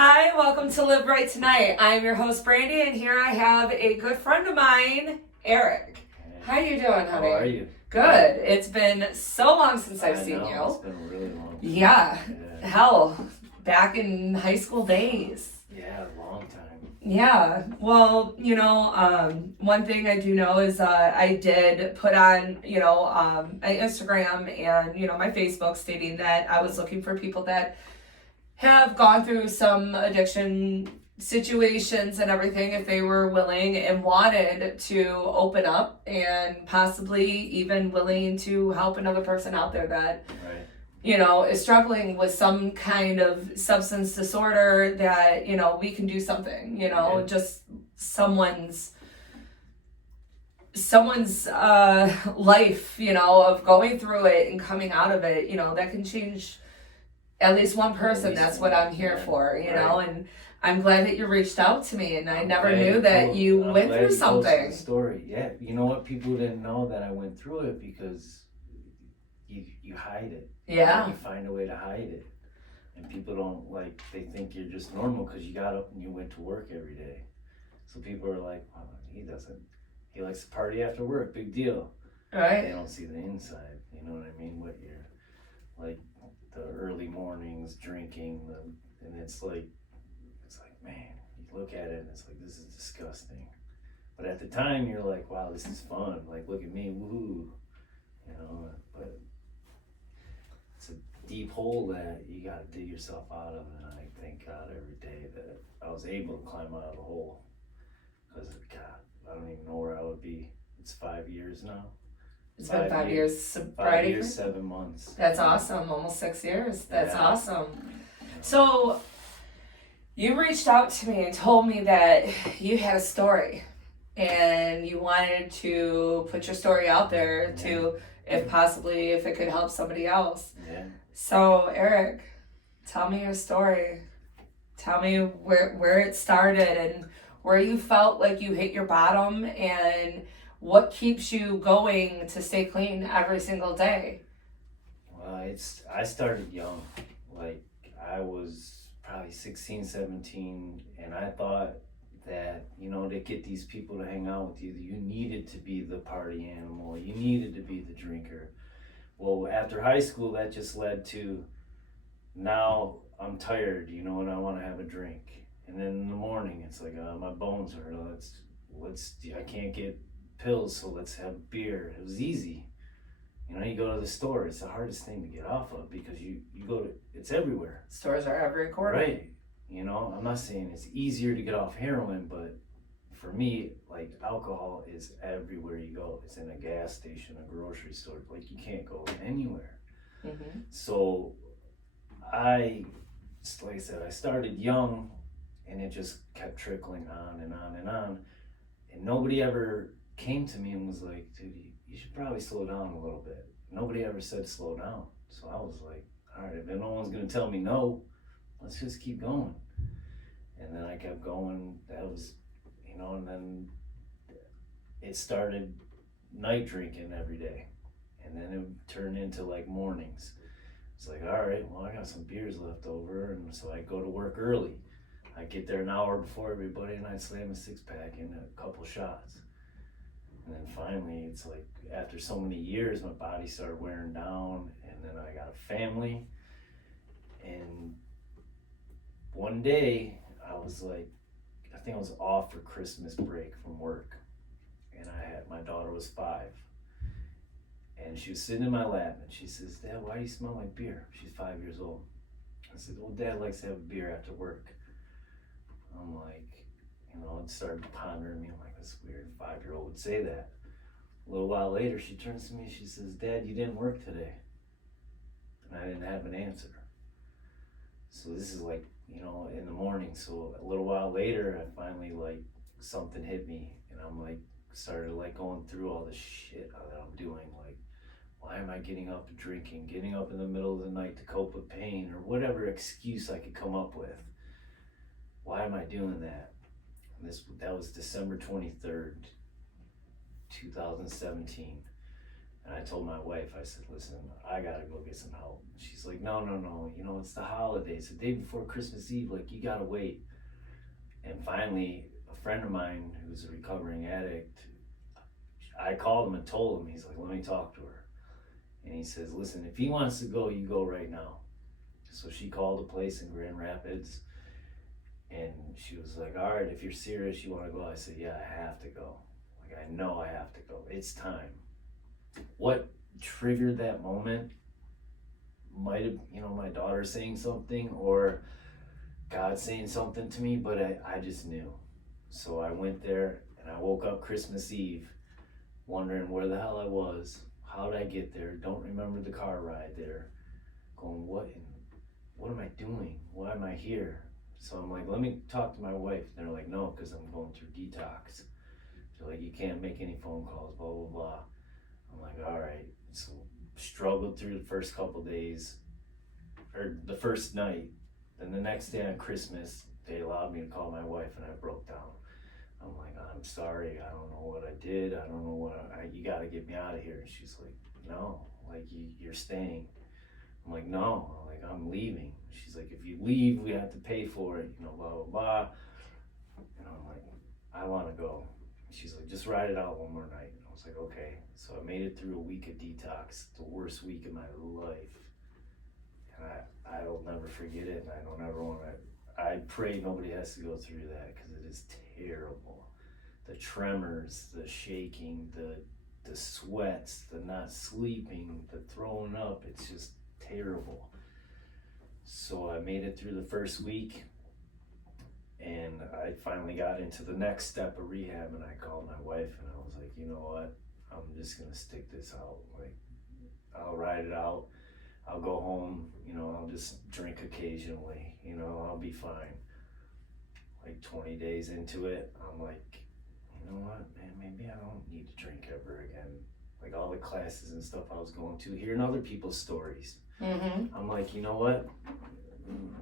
Hi, welcome to Live Right Tonight. I'm your host, Brandi, and here I have a good friend of mine, Eric. How you doing, honey? How are you? Good. It's been so long since I've seen you. It's been a really long time. Yeah. Hell, back in high school days. Yeah, a long time. Yeah. Well, one thing I do know is I did put on, an Instagram and, my Facebook stating that I was looking for people that have gone through some addiction situations and everything, if they were willing and wanted to open up and possibly even willing to help another person out there that is struggling with some kind of substance disorder, that we can do something, just someone's life, of going through it and coming out of it, that can change at least one person. That's what I'm here for, and I'm glad that you reached out to me, and I never knew that you went through something. Story. Yeah, you know what? People didn't know that I went through it because you hide it. Yeah. You find a way to hide it. And people don't, they think you're just normal because you got up and you went to work every day. So people are like, well, he likes to party after work, big deal. Right. They don't see the inside, you know what I mean? What you're, the early mornings, drinking, and it's like, man, you look at it and it's like, this is disgusting. But at the time, you're like, wow, this is fun. Look at me, woohoo. But it's a deep hole that you got to dig yourself out of. And I thank God every day that I was able to climb out of the hole. Because, God, I don't even know where I would be. It's 5 years now. It's been 5 years sobriety. 5 years, 7 months. That's awesome. Almost 6 years. That's awesome. So you reached out to me and told me that you had a story and you wanted to put your story out there to, if it could help somebody else. Yeah. So Eric, tell me your story. Tell me where it started and where you felt like you hit your bottom, and what keeps you going to stay clean every single day. Well, I started young. I was probably 16, 17, and I thought that, to get these people to hang out with you, you needed to be the party animal. You needed to be the drinker. Well, after high school, that just led to, now I'm tired, and I want to have a drink. And then in the morning, it's like, my bones hurt. I can't get pills, so let's have beer. It was easy. You go to the store, it's the hardest thing to get off of because you go to, it's everywhere. Stores are every corner. Right. I'm not saying it's easier to get off heroin, but for me, alcohol is everywhere you go. It's in a gas station, a grocery store. You can't go anywhere. Mm-hmm. So like I said, I started young and it just kept trickling on and on and on. And nobody ever came to me and was like, dude, you should probably slow down a little bit. Nobody ever said slow down. So I was like, all right, if no one's going to tell me no, let's just keep going. And then I kept going. That was, and then it started night drinking every day. And then it turned into mornings. It's like, all right, well, I got some beers left over. And so I go to work early. I get there an hour before everybody and I'd slam a 6-pack in a couple shots. And then finally, it's like, after so many years, my body started wearing down, and then I got a family. And one day, I think I was off for Christmas break from work. And my daughter was 5. And she was sitting in my lap, and she says, Dad, why do you smell like beer? She's 5 years old. I said, well, Dad likes to have a beer after work. I'm like, it started pondering me. I'm like, that's weird. A 5-year-old would say that. A little while later, she turns to me. She says, Dad, you didn't work today. And I didn't have an answer. So this is in the morning. So a little while later, I finally something hit me. And I'm started going through all the shit that I'm doing. Why am I getting up and drinking? Getting up in the middle of the night to cope with pain or whatever excuse I could come up with. Why am I doing that? And that was December 23rd, 2017. And I told my wife, I said, listen, I gotta go get some help. She's like, no, you know, it's the holidays, the day before Christmas Eve, like, you gotta wait. And finally, a friend of mine who's a recovering addict, I called him and told him, he's like, let me talk to her. And he says, listen, if he wants to go, you go right now. So she called a place in Grand Rapids, and she was like, all right, if you're serious, you wanna go? I said, yeah, I have to go. Like, I know I have to go. It's time. What triggered that moment might have, you know, my daughter saying something or God saying something to me, but I just knew. So I went there, and I woke up Christmas Eve wondering where the hell I was. How did I get there? Don't remember the car ride there. Going, what am I doing? Why am I here? So I'm like, let me talk to my wife. They're like, no, because I'm going through detox. They're like, you can't make any phone calls, blah, blah, blah. I'm like, all right. So struggled through the first couple days, or the first night. Then the next day on Christmas, they allowed me to call my wife, and I broke down. I'm like, I'm sorry, I don't know what I did. I don't know what you gotta get me out of here. And she's like, no, like you're staying. I'm like, no, I'm leaving. She's like, if you leave, we have to pay for it, you know, blah, blah, blah. And I'm like, I wanna go. She's like, just ride it out one more night. And I was like, okay. So I made it through a week of detox, the worst week of my life. And I'll never forget it, and I don't ever want to. I pray nobody has to go through that, because it is terrible. The tremors, the shaking, the sweats, the not sleeping, the throwing up, it's just terrible. So I made it through the first week, and I finally got into the next step of rehab, and I called my wife, and I was like, you know what, I'm just gonna stick this out. Like, I'll ride it out. I'll go home, you know, I'll just drink occasionally, you know, I'll be fine. Like 20 days into it, I'm like, you know what, man, maybe I don't need to drink ever again. Like all the classes and stuff I was going to, hearing other people's stories. Mm-hmm. I'm like, you know what,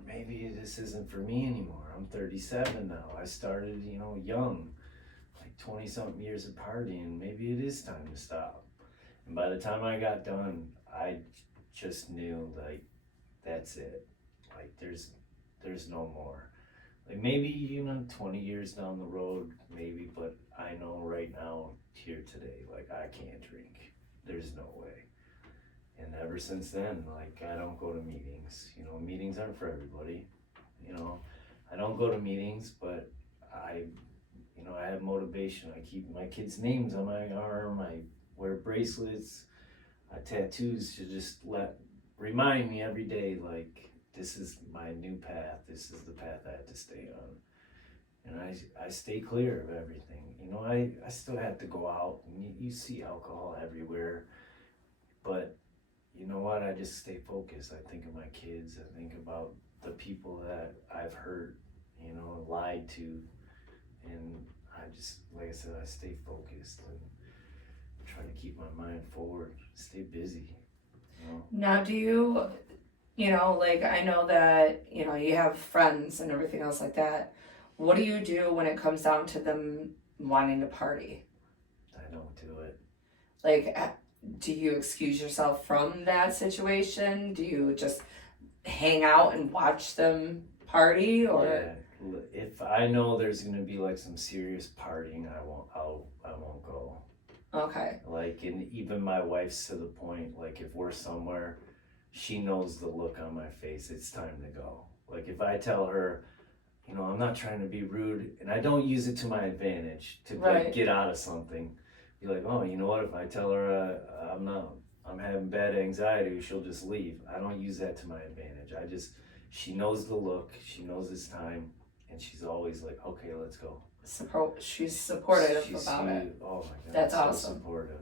maybe this isn't for me anymore. I'm 37 now. I started, you know, young, like 20 something years of partying. Maybe it is time to stop. And by the time I got done, I just knew, like, that's it. Like, there's no more. Like, maybe, you know, 20 years down the road, maybe, but I know right now, here today, like, I can't drink. There's no way. And ever since then, like, I don't go to meetings. You know, meetings aren't for everybody. You know, I don't go to meetings, but I have motivation. I keep my kids' names on my arm. I wear bracelets. Tattoos to just remind me every day, like, this is my new path. This is the path I have to stay on. And I stay clear of everything. You know, I still have to go out, and you see alcohol everywhere. But you know what? I just stay focused. I think of my kids. I think about the people that I've hurt, you know, lied to. And I just, like I said, I stay focused and try to keep my mind forward, stay busy. You know? Now, do you know, like, I know that, you know, you have friends and everything else like that. What do you do when it comes down to them wanting to party? I don't do it. Like, do you excuse yourself from that situation? Do you just hang out and watch them party, or? Yeah, if I know there's gonna be like some serious partying, I won't go. Okay. Like, and even my wife's to the point, like, if we're somewhere, she knows the look on my face, it's time to go. Like, if I tell her, you know, I'm not trying to be rude, and I don't use it to my advantage to like get out of something. Be like, oh, you know what, if I tell her I'm having bad anxiety, she'll just leave. I don't use that to my advantage. She knows the look, she knows it's time, and she's always like, okay, let's go. She's supportive about it. Oh my God, that's so awesome. Supportive.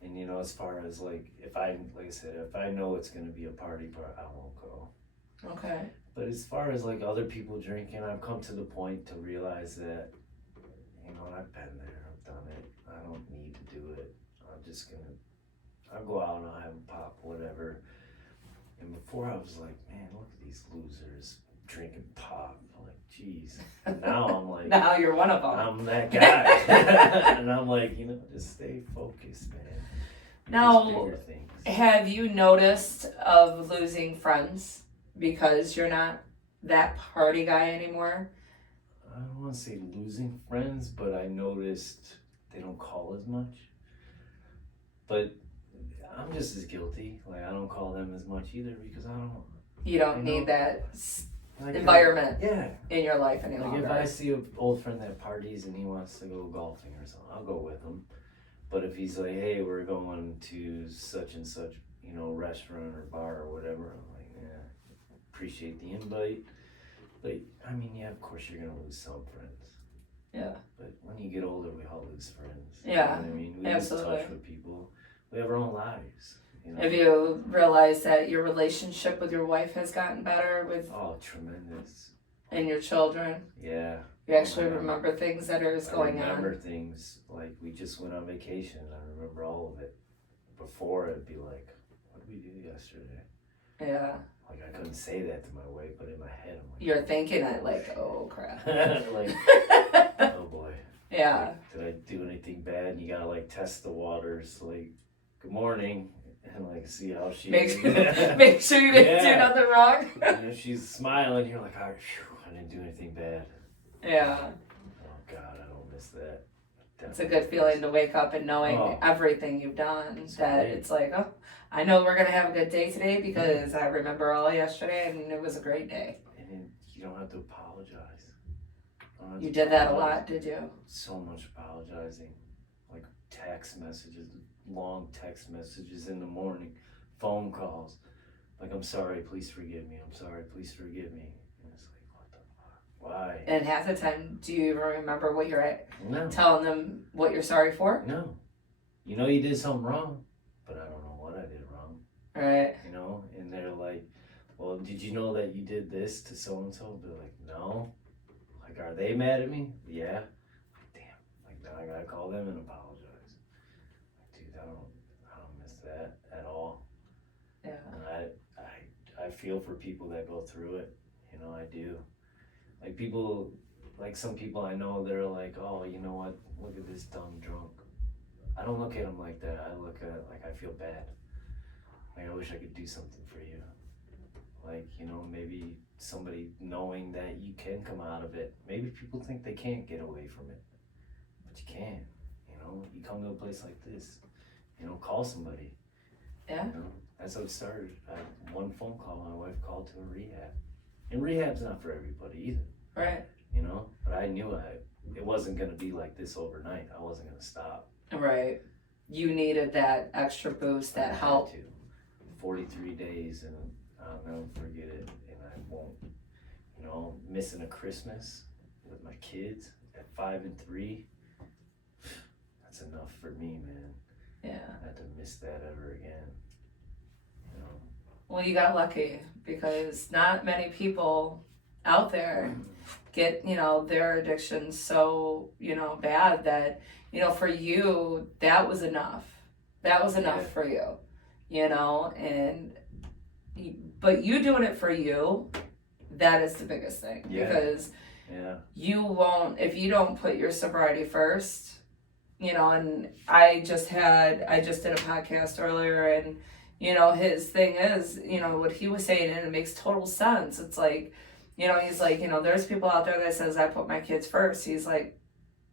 And you know, as far as like I said, if I know it's gonna be a party part, I won't go. Okay. But as far as like other people drinking, I've come to the point to realize that, you know, I've been there, I've done it. I don't need to do it. I'll go out and I'll have a pop, whatever. And before I was like, man, look at these losers drinking pop. I'm like, geez. And now I'm like, now you're one of them. I'm that guy. And I'm like, you know, just stay focused, man. Now, bigger things. have you noticed of losing friends because you're not that party guy anymore? I don't want to say losing friends, but I noticed they don't call as much. But I'm just as guilty. Like, I don't call them as much either because I don't. You don't need that like, environment yeah. in your life any Like, longer. if I see an old friend that parties and he wants to go golfing or something, I'll go with him. But if he's like, hey, we're going to such and such, restaurant or bar or whatever, I'm like, yeah, appreciate the invite. But, I mean, yeah, of course you're going to lose some friends. Yeah. But when you get older, we all lose friends. Yeah, you know what I mean? We absolutely. lose touch with people. We have our own lives. Have you realized that your relationship with your wife has gotten better with tremendous. and your children? Yeah. You actually remember things that are going on? I remember things, like we just went on vacation and I remember all of it. Before it'd be like, what did we do yesterday? Yeah. Like I couldn't say that to my wife, but in my head I'm like, you're thinking it like, oh crap. like, oh boy. Yeah. Like, did I do anything bad? And you gotta like test the waters, like, good morning, and like see how she make sure you didn't do nothing wrong. And if she's smiling, you're like, all right, I didn't do anything bad. Yeah. Oh God, I don't miss that. It's a good feeling to wake up and knowing everything you've done. It's like, oh, I know we're gonna have a good day today because I remember all yesterday and it was a great day. And then you don't have to apologize. You did that a lot, did you? So much apologizing, like text messages, long text messages in the morning, phone calls, like I'm sorry, please forgive me. I'm sorry, please forgive me. And it's like, what the fuck? Why? And half the time, do you even remember what you're at? No. Telling them what you're sorry for? No. You know you did something wrong, but I don't know what I did wrong. Right. And they're like, well, did you know that you did this to so and so? They're like, no. Like, are they mad at me? Yeah. Like, damn. Like, now I gotta call them and apologize. Like, dude, I don't miss that at all. Yeah. And I feel for people that go through it. I do. Like people, like some people I know, they're like, oh, you know what? Look at this dumb drunk. I don't look at them like that. I look at it like I feel bad. Like I wish I could do something for you. Like, maybe somebody knowing that you can come out of it. Maybe people think they can't get away from it, but you can. You come to a place like this, call somebody. Yeah. That's how it started. I had one phone call my wife called to a rehab. And rehab's not for everybody either. Right. But I knew it wasn't going to be like this overnight. I wasn't going to stop. Right. You needed that extra boost, that help. 43 days, and I'll never forget it. And I won't, missing a Christmas with my kids at 5 and 3. That's enough for me, man. Yeah. Not to miss that ever again. Well, you got lucky because not many people out there get, their addiction so, bad that, for you, that was enough. That was enough for you, but you doing it for you, that is the biggest thing. Because you won't, if you don't put your sobriety first, and I just did a podcast earlier and, his thing is, what he was saying, and it makes total sense. It's like, he's like, there's people out there that says I put my kids first. He's like,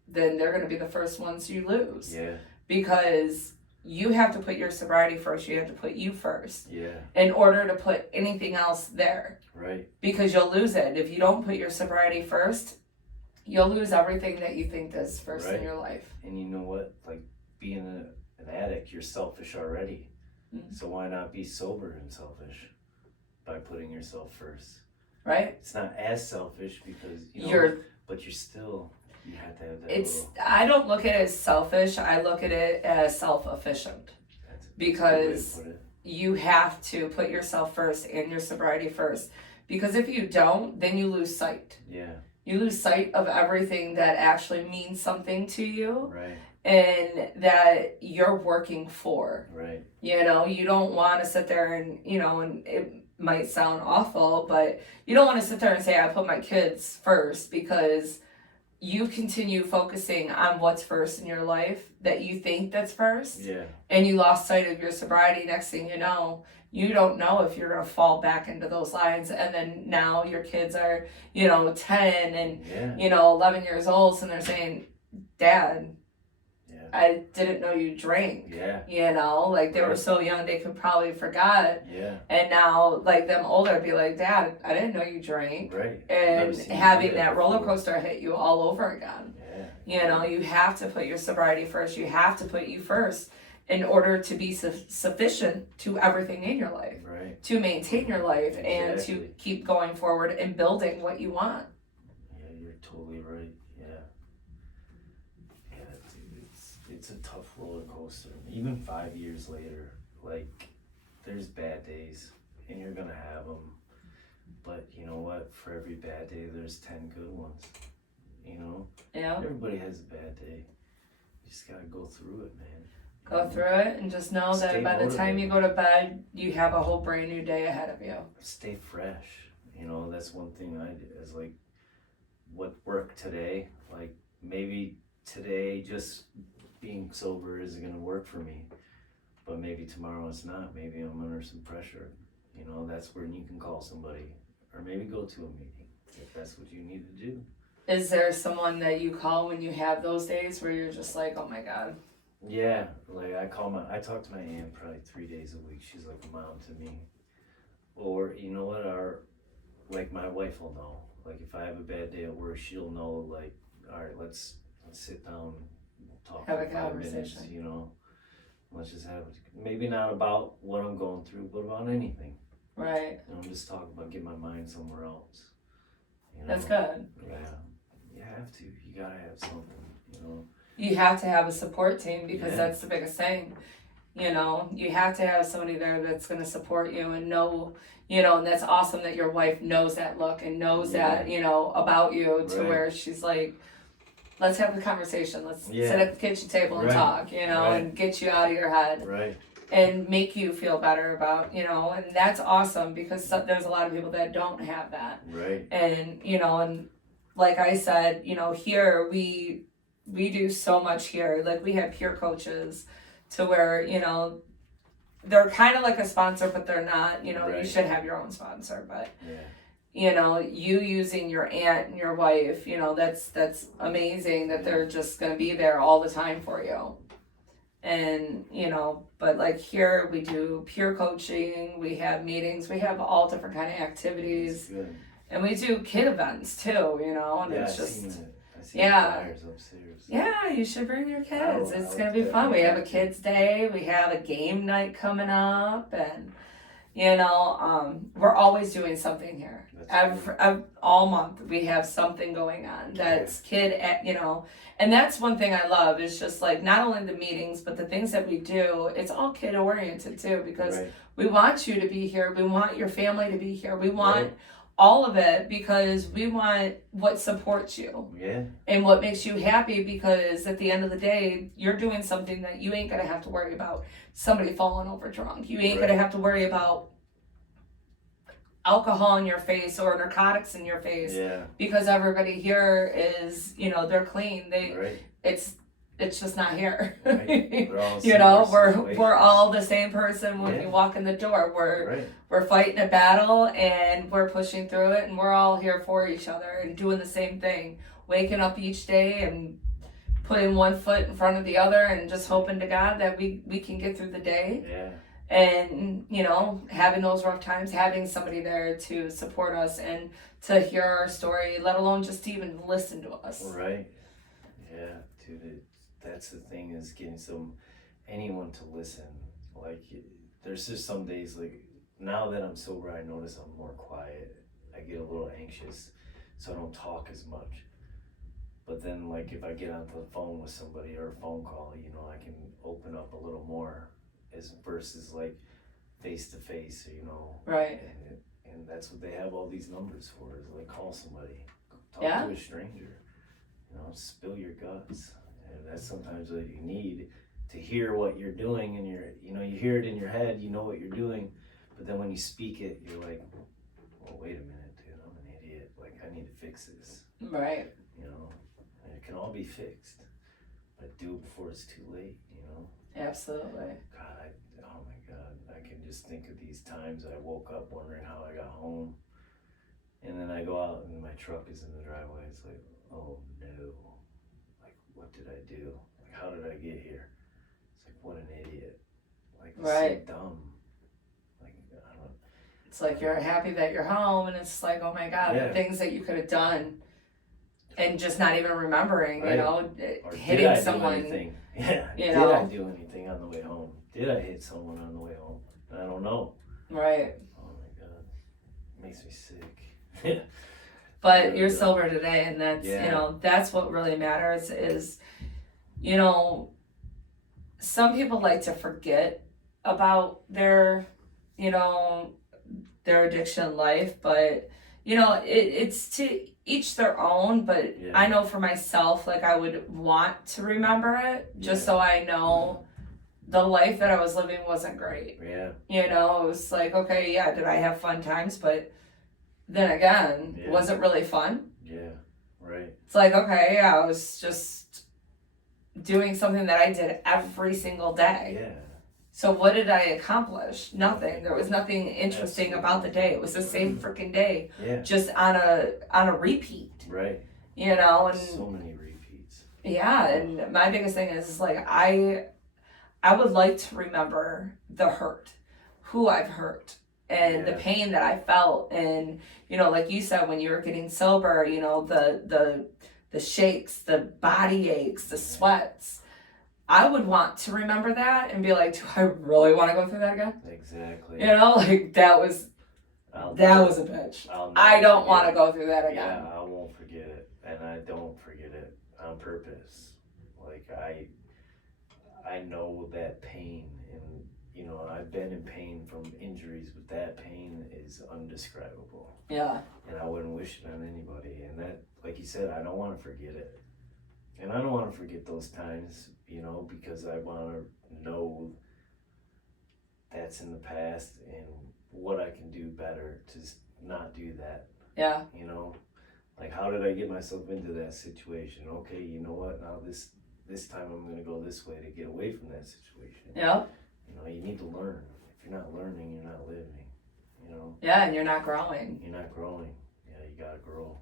then they're going to be the first ones you lose. Yeah. Because you have to put your sobriety first. You have to put you first. Yeah. In order to put anything else there. Right. Because you'll lose it. If you don't put your sobriety first, you'll lose everything that you think is first in your life. And you know what? Like being an addict, you're selfish already. Mm-hmm. So why not be sober and selfish by putting yourself first? Right. It's not as selfish because but you're still, you have to have that. I don't look at it as selfish. I look at it as self-efficient. Because you have to put yourself first and your sobriety first. Because if you don't, then you lose sight. Yeah. You lose sight of everything that actually means something to you. Right. And that you're working for. Right. You don't want to sit there and, and it might sound awful, but you don't want to sit there and say, I put my kids first because, you continue focusing on what's first in your life that you think that's first, Yeah. and you lost sight of your sobriety. Next thing you know, you don't know if you're going to fall back into those lines. And then now your kids are, 10 and, 11 years old. And they're saying, Dad, I didn't know you drank. Like they were so young they could probably forgot. And now like them older be like, Dad, I didn't know you drank. And having that roller coaster hit you all over again. You have to put your sobriety first. You have to put you first in order to be sufficient to everything in your life. To maintain your life and to keep going forward and building what you want. Yeah, you're totally right. It's a tough roller coaster. Even 5 years later, like, there's bad days, and you're gonna have them. But you know what? For every bad day, there's 10 good ones. Yeah. Everybody has a bad day. You just gotta go through it, man. Go through it and just know that by the time you go to bed, you have a whole brand new day ahead of you. Stay fresh. That's one thing I do is like, what worked today? Like, maybe today just being sober isn't going to work for me, but maybe tomorrow it's not. Maybe I'm under some pressure. That's where you can call somebody or maybe go to a meeting if that's what you need to do. Is there someone that you call when you have those days where you're just like, oh my God? Yeah, like I talk to my aunt probably 3 days a week. She's like a mom to me. Or you know what, like my wife will know. Like if I have a bad day at work, she'll know, like, all right, let's sit down, talk have for a 5 conversation. minutes, let's just have it. Maybe not about what I'm going through, but about anything. Right. Just talk about getting my mind somewhere else. That's good. Yeah, you have to. You gotta have something. You have to have a support team because that's the biggest thing. You have to have somebody there that's going to support you and know, and that's awesome that your wife knows that look and knows that, about you to where she's like, let's have a conversation. Let's sit at the kitchen table and talk, and get you out of your head. And make you feel better about, and that's awesome because there's a lot of people that don't have that. And, and like I said, here we do so much here. Like we have peer coaches to where, they're kind of like a sponsor, but they're not, you should have your own sponsor, but you using your aunt and your wife, that's amazing that they're just going to be there all the time for you. And, but like here we do peer coaching, we have meetings, we have all different kind of activities, and we do kid events too, and it's just, flyers upstairs. Yeah, you should bring your kids. It's going to be fun. We have a kids day, we have a game night coming up, and, we're always doing something here. All month we have something going on that's and that's one thing I love is just like not only the meetings but the things that we do, it's all kid oriented too because we want you to be here, we want your family to be here, we want all of it because we want what supports you and what makes you happy because at the end of the day you're doing something that you ain't gonna have to worry about somebody falling over drunk, you ain't gonna have to worry about alcohol in your face or narcotics in your face because everybody here is they're clean, it's just not here. We're all the same person when you walk in the door. We're fighting a battle and we're pushing through it and we're all here for each other and doing the same thing, waking up each day and putting one foot in front of the other and just hoping to God that we can get through the day. And having those rough times, having somebody there to support us and to hear our story, let alone just even listen to us. Dude, that's the thing is getting anyone to listen. Like there's just some days like now that I'm sober I notice I'm more quiet, I get a little anxious so I don't talk as much, but then like if I get onto the phone with somebody or a phone call I can open up a little more versus like face to face and that's what they have all these numbers for is like call somebody, talk to a stranger, spill your guts. And that's sometimes what you need to hear what you're doing and you hear it in your head, you know what you're doing, but then when you speak it, you're like, well, wait a minute, dude, I'm an idiot. Like I need to fix this. can all be fixed, but do it before it's too late, you know? Absolutely. God, oh my God, I can just think of these times I woke up wondering how I got home. And then I go out and my truck is in the driveway. It's like, oh no. Like, what did I do? Like, how did I get here? It's like, what an idiot. Like, it's Right. so dumb. Like, I don't. It's like you're happy that you're home, and it's like, oh my God, Yeah. the things that you could have done and just not even remembering, Right. you know, Or hitting did I someone. do anything? Yeah. You Did know? I do anything on the way home? Did I hit someone on the way home? I don't know. Right. Oh my God. It makes me sick. But you're sober today, and that's, Yeah. you know, that's what really matters is, you know, some people like to forget about their, you know, their addiction life, but, you know, it's to each their own, but Yeah. I know for myself, like, I would want to remember it just so I know the life that I was living wasn't great. Yeah. You know, it was like, okay, yeah, did I have fun times? But then again, Yeah. was it really fun? Yeah. Right. It's like, okay, yeah, I was just doing something that I did every single day. Yeah. So what did I accomplish? Nothing. There was nothing interesting about the day. It was the same freaking day, Yeah. just on a repeat. Right. You know, and So many repeats. yeah, and my biggest thing is like I would like to remember the hurt, who I've hurt, and the Yeah. pain that I felt, and you know, like you said, when you were getting sober, you know, the shakes, the body aches, the sweats. I would want to remember that and be like, do I really want to go through that again? Exactly. You know, like that was a bitch. I don't want to go through that again. Yeah, I won't forget it, and I don't forget it on purpose. Like I know that pain, and you know I've been in pain from injuries, but that pain is undescribable. Yeah. And I wouldn't wish it on anybody. And that, like you said, I don't want to forget it, and I don't want to forget those times, you know, because I want to know that's in the past and what I can do better to not do that. Yeah. You know, like how did I get myself into that situation? Okay, you know what? Now this time I'm going to go this way to get away from that situation. Yeah. You know, you need to learn. If you're not learning, you're not living. You know. Yeah, and you're not growing. You're not growing. Yeah, you gotta grow.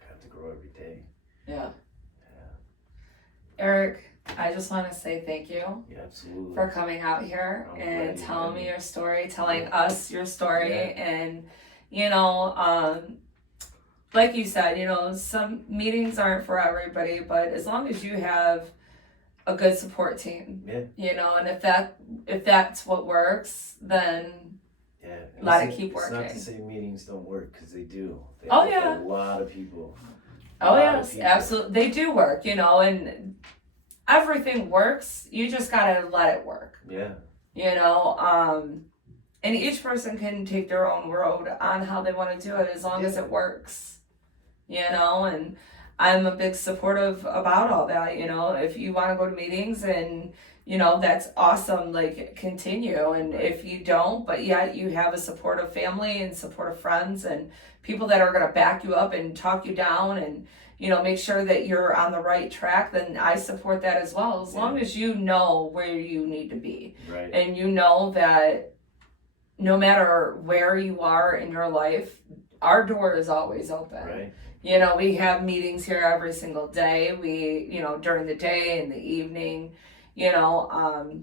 You have to grow every day. Yeah. Yeah. Eric, I just want to say thank you Yeah, absolutely. for coming out here I'm and glad you telling had me me. your story, telling us your story, Yeah. and you know, like you said, you know, some meetings aren't for everybody, but as long as you have a good support team, Yeah. you know, and if that's what works, then Yeah. And let it it's keep It's not working. to say meetings don't work, because they do. They Oh, help yeah. a lot of people. Oh lot of yes, people. absolutely, they do work, you know, and everything works. You just gotta let it work. Yeah. You know, and each person can take their own road on how they want to do it as long as it works, you know, and I'm a big supportive about all that, you know. If you want to go to meetings and, you know, that's awesome, like continue. And if you don't, but yet you have a supportive family and supportive friends and people that are going to back you up and talk you down and, you know, make sure that you're on the right track, then I support that as well, as long as you know where you need to be. Right. And you know that no matter where you are in your life, our door is always open. Right. You know, we have meetings here every single day. We, you know, during the day and the evening, you know,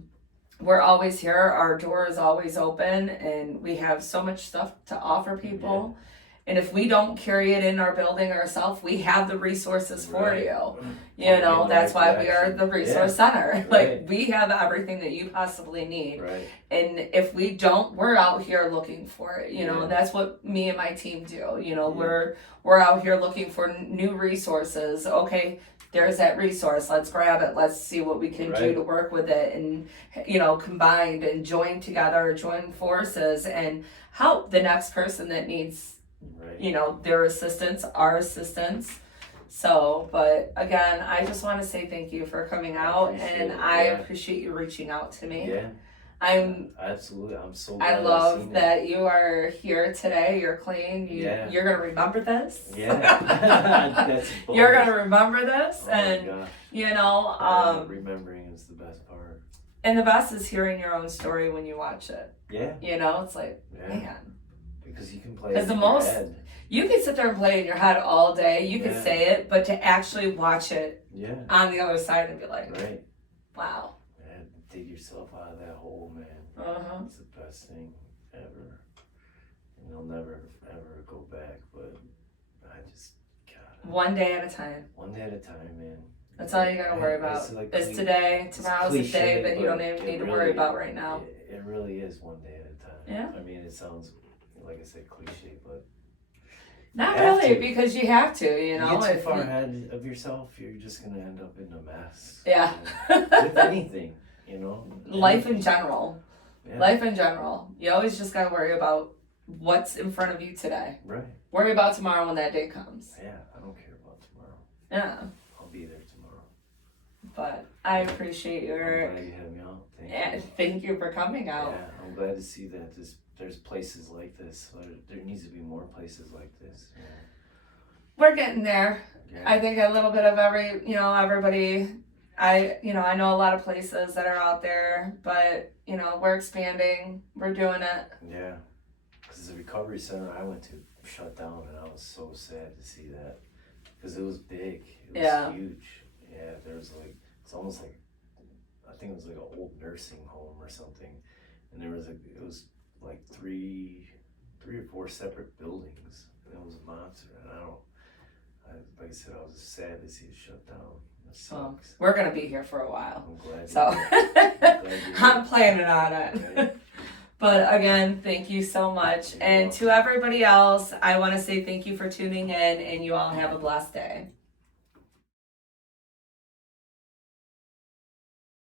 we're always here. Our door is always open, and we have so much stuff to offer people. Yeah. And if we don't carry it in our building ourselves, we have the resources for Right. you. You Point know, in the that's right why we are direction. the resource Yeah. center. Right. Like, we have everything that you possibly need. Right. And if we don't, we're out here looking for it, you know, Yeah. and that's what me and my team do. You know, Yeah. we're out here looking for new resources. Okay, there's that resource. Let's grab it. Let's see what we can do Right. to work with it and, you know, combined and join together, join forces and help the next person that needs, Right. you know, their assistance, our assistance. So, but again, I just want to say thank you for coming out, appreciate and it, I yeah. appreciate you reaching out to me. Yeah. Absolutely. I'm so glad I I've love seen that you are here today. You're clean. You're gonna remember this. it. Yeah. That's a You're bonus. gonna remember this, Oh my and gosh. you know, Yeah, remembering is the best part. and the best is hearing your own story when you watch it. Yeah. You know, it's like, Yeah. man, Because you can play it Because in the your most- head. you can sit there and play it in your head all day. You can Yeah. say it, but to actually watch it Yeah. on the other side and be like, Right. wow. Man, dig yourself out of that hole, man. Uh-huh. It's the best thing ever. And you'll never, ever go back, but I just gotta. One day at a time. One day at a time, man. That's all you gotta worry about. It's today. Tomorrow's a day that you don't even need to worry about right now. It really is one day at a time. Yeah. I mean, it sounds, like I said, cliche, but Not You have really, to. because you have to, you know. you get too if far you- ahead of yourself, you're just gonna end up in a mess. Yeah. With anything, you know. Life in Anything. general. Yeah. Life in general. You always just gotta worry about what's in front of you today. Right. Worry about tomorrow when that day comes. Yeah, I don't care about tomorrow. Yeah. I'll be there tomorrow. But I appreciate I'm your glad you had me out. Thank yeah, you. thank you for coming out. Yeah, I'm glad to see that there's places like this. There needs to be more places like this. Yeah. We're getting there. Yeah. I think a little bit of everybody. I know a lot of places that are out there, but we're expanding. We're doing it. Yeah, because the recovery center I went to shut down, and I was so sad to see that because it was big. It was Yeah. huge. Yeah, there was it's almost like I think it was like an old nursing home or something, and it was like three or four separate buildings. And it was a monster, and like I said, I was sad to see it shut down. It Well, sucks. we're gonna be here for a while, I'm glad. so you I'm planning on it. Right. But again, thank you so much, You're and welcome. to everybody else, I want to say thank you for tuning in, and you all have a blessed day.